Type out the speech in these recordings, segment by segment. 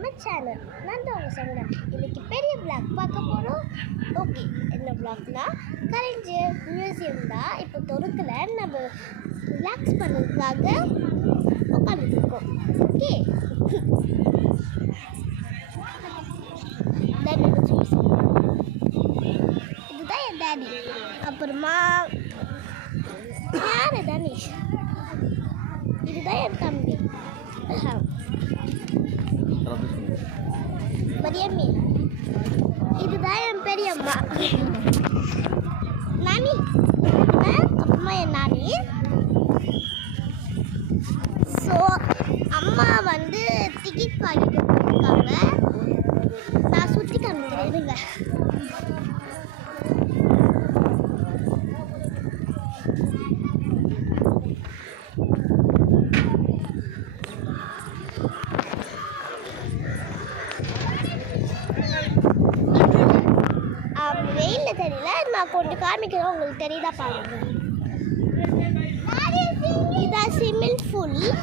நம்ம சேனல். நான் தான் உங்கள் சங்கர். இன்றைக்கி பெரிய பிளாக் பார்க்க போகிறோம். ஓகே, என்ன பிளாக்னா கலைஞர் மியூசியம் தான். இப்போ தொடுக்கல, நம்ம ரிலாக்ஸ் பண்ணுறதுக்காக உட்காந்துருக்கோம். ஓகே, இதுதான் என் டேடி. அப்புறமா யார் தனிஷ், இதுதான் என் தம்பி மரியம்மி, இதுதான் என் பெரியம்மா நானி, அம்மா என் நானி. ஸோ அம்மா வந்து டிக்கெட் வாங்கிட்டு இருக்காங்க. நான் சுற்றி காமிக்கிறேன், இருங்க. வெயிலில் தெரியல, நான் கொஞ்சம் காமிக்கிறேன், உங்களுக்கு தெரியுதா பாருங்க. இதான் ஸ்விம்மிங் பூலில்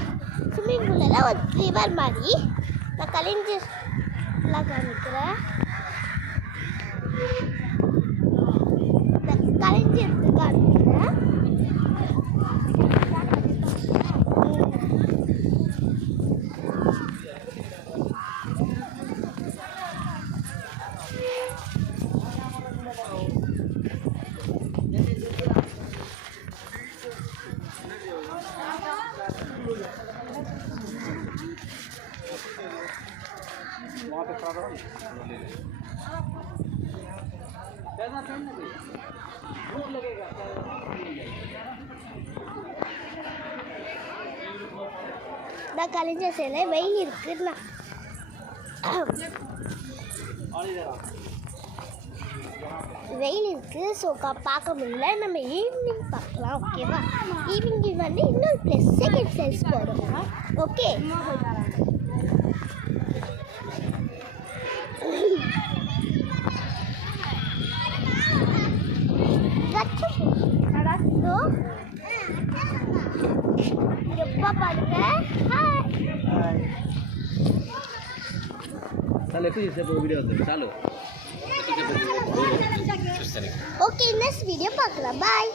ஒரு ரிவர் மாதிரி. நான் கலைஞர்லாம் காமிக்கிறேன். கலைஞருக்கு காமிக்கிறேன். நான் கலைஞர் சிலை வெயில் இருக்குன்னா வெயில் இருக்குது. ஸோ பார்க்க முடியல, நம்ம ஈவினிங் பார்க்கலாம். ஓகேவா? ஈவினிங் வந்து இன்னொரு ப்ளஸ் செகண்ட் சைஸ் போடுவோம். ஓகே, எப்போ பாருங்க. ஓகே, நெக்ஸ்ட் வீடியோ பார்க்கலாம். பாய்.